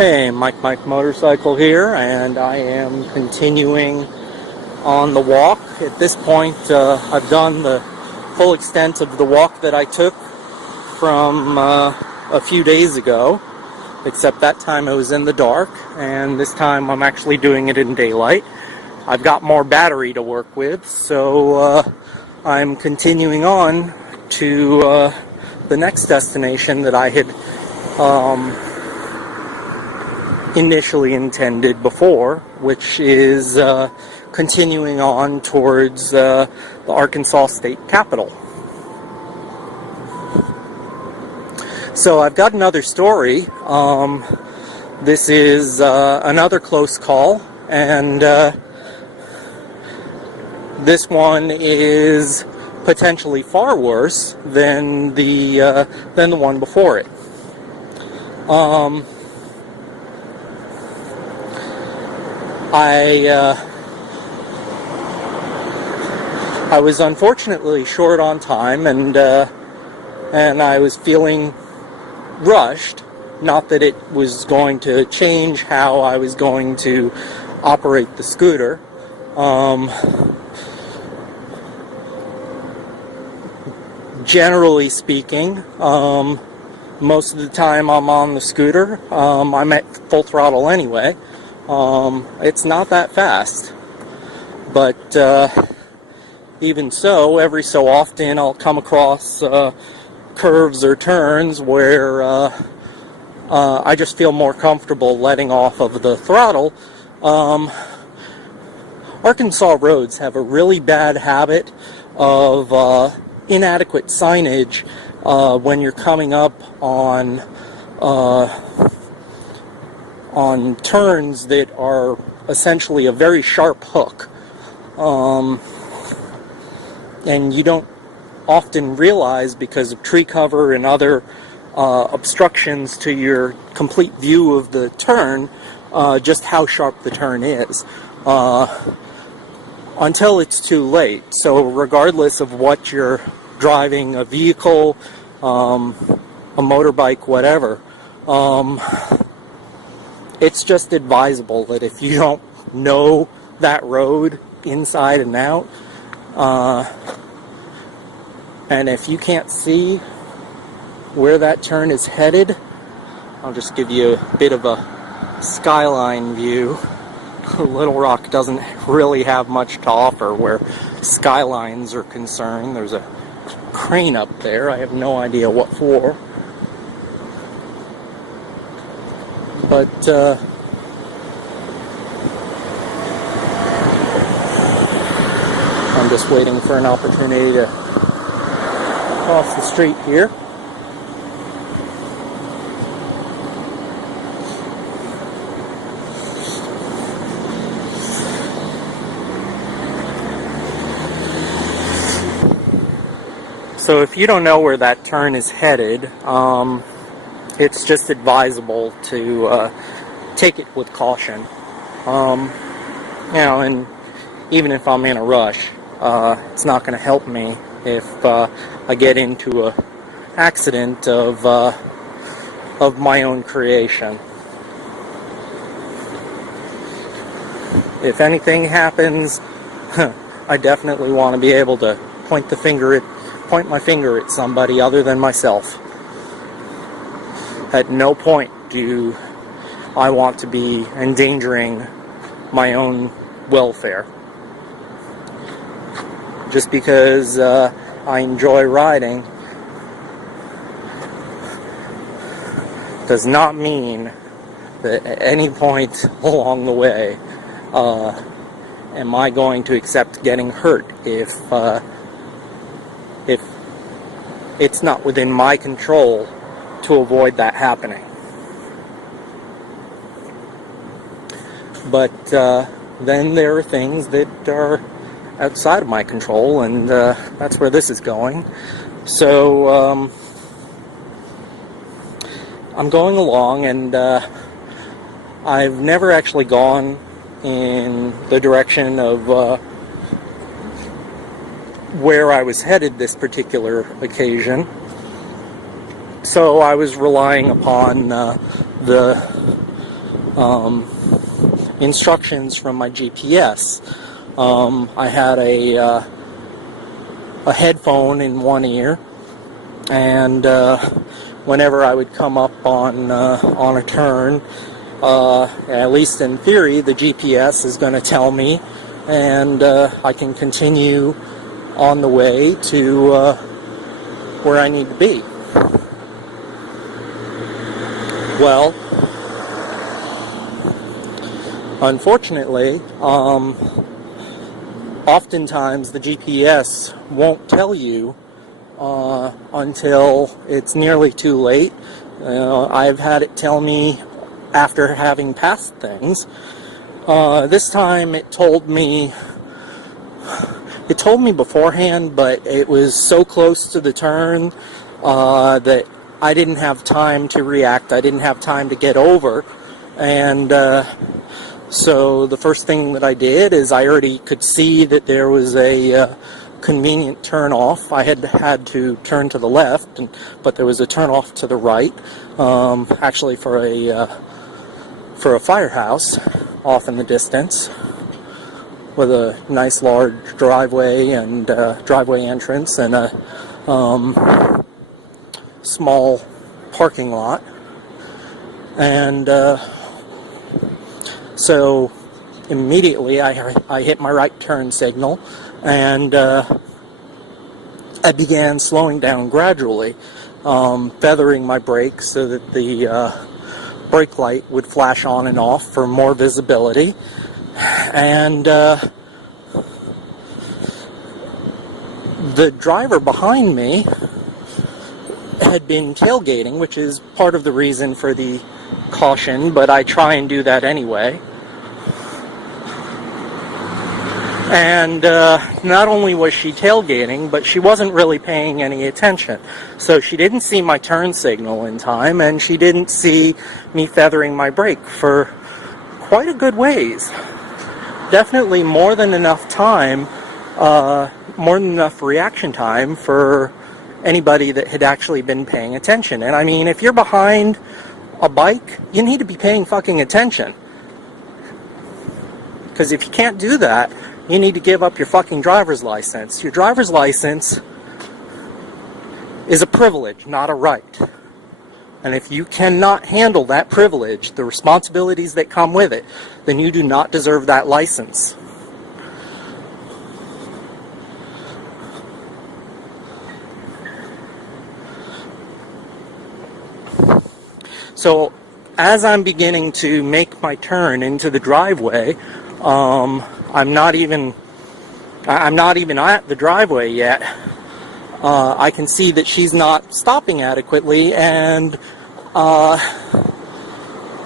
Hey, Mike Motorcycle here, and I am continuing on the walk. At this point, I've done the full extent of the walk that I took from a few days ago, except that time I was in the dark, and this time I'm actually doing it in daylight. I've got more battery to work with, so I'm continuing on to the next destination that I had initially intended before, which is continuing on towards the Arkansas State Capitol. So I've got another story. This is another close call, and this one is potentially far worse than the one before it. I was unfortunately short on time, and I was feeling rushed. Not that it was going to change how I was going to operate the scooter. Generally speaking, most of the time I'm on the scooter, I'm at full throttle anyway. It's not that fast, but even so, every so often I'll come across curves or turns where I just feel more comfortable letting off of the throttle. Arkansas roads have a really bad habit of inadequate signage when you're coming up on turns that are essentially a very sharp hook, and you don't often realize, because of tree cover and other obstructions to your complete view of the turn, just how sharp the turn is until it's too late. So regardless of what you're driving, a vehicle, a motorbike, whatever, it's just advisable that if you don't know that road inside and out, and if you can't see where that turn is headed, I'll just give you a bit of a skyline view. Little Rock doesn't really have much to offer where skylines are concerned. There's a crane up there. I have no idea what for. But I'm just waiting for an opportunity to cross the street here. So if you don't know where that turn is headed, it's just advisable to take it with caution. And even if I'm in a rush, it's not going to help me if I get into an accident of my own creation. If anything happens, I definitely want to be able to point my finger at somebody other than myself. At no point do I want to be endangering my own welfare. Just because I enjoy riding does not mean that at any point along the way am I going to accept getting hurt if it's not within my control to avoid that happening. But then there are things that are outside of my control, and that's where this is going. So I'm going along, and I've never actually gone in the direction of where I was headed this particular occasion. So I was relying upon the instructions from my GPS. I had a headphone in one ear, and whenever I would come up on a turn, at least in theory, the GPS is going to tell me, and I can continue on the way to where I need to be. Well, unfortunately, oftentimes the GPS won't tell you until it's nearly too late. I've had it tell me after having passed things. This time it told me beforehand, but it was so close to the turn that I didn't have time to react. I didn't have time to get over, and so the first thing that I did is I already could see that there was a convenient turn off. I had to turn to the left, but there was a turn off to the right, actually for a firehouse off in the distance, with a nice large driveway and driveway entrance and a small parking lot. And so immediately I hit my right turn signal, and I began slowing down gradually, feathering my brakes so that the brake light would flash on and off for more visibility. And the driver behind me had been tailgating, which is part of the reason for the caution, but I try and do that anyway. And not only was she tailgating, but she wasn't really paying any attention. So she didn't see my turn signal in time, and she didn't see me feathering my brake for quite a good ways. Definitely more than enough time, more than enough reaction time for anybody that had actually been paying attention. And I mean, if you're behind a bike, you need to be paying fucking attention. Because if you can't do that, you need to give up your fucking driver's license. Your driver's license is a privilege, not a right. And if you cannot handle that privilege, the responsibilities that come with it, then you do not deserve that license. So, as I'm beginning to make my turn into the driveway, I'm not even at the driveway yet. I can see that she's not stopping adequately, and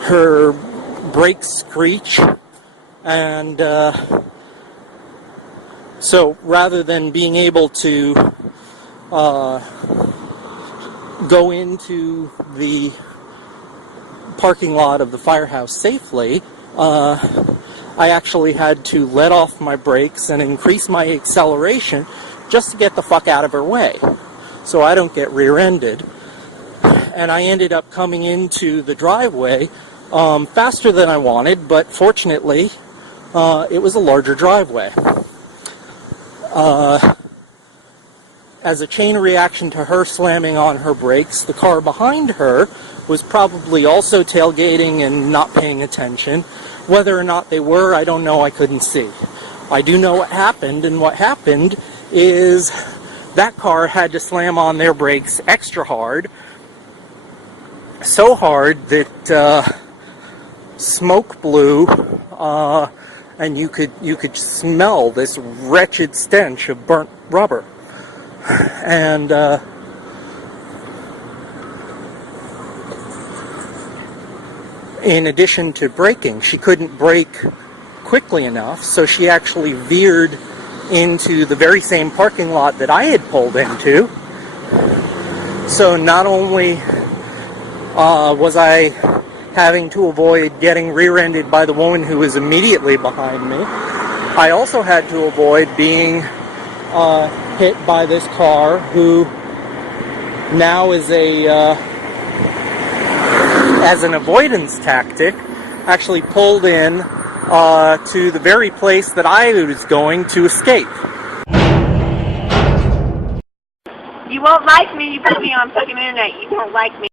her brakes screech, and so rather than being able to go into the parking lot of the firehouse safely, I actually had to let off my brakes and increase my acceleration just to get the fuck out of her way, so I don't get rear-ended. And I ended up coming into the driveway faster than I wanted, but fortunately, it was a larger driveway. As a chain reaction to her slamming on her brakes, the car behind her was probably also tailgating and not paying attention. Whether or not they were, I don't know, I couldn't see. I do know what happened, and what happened is that car had to slam on their brakes extra hard, so hard that smoke blew, and you could smell this wretched stench of burnt rubber. And in addition to braking, she couldn't brake quickly enough, so she actually veered into the very same parking lot that I had pulled into. So not only was I having to avoid getting rear-ended by the woman who was immediately behind me, I also had to avoid being hit by this car, who now is as an avoidance tactic, actually pulled in to the very place that I was going to escape. You won't like me. You put me on fucking internet. You won't like me.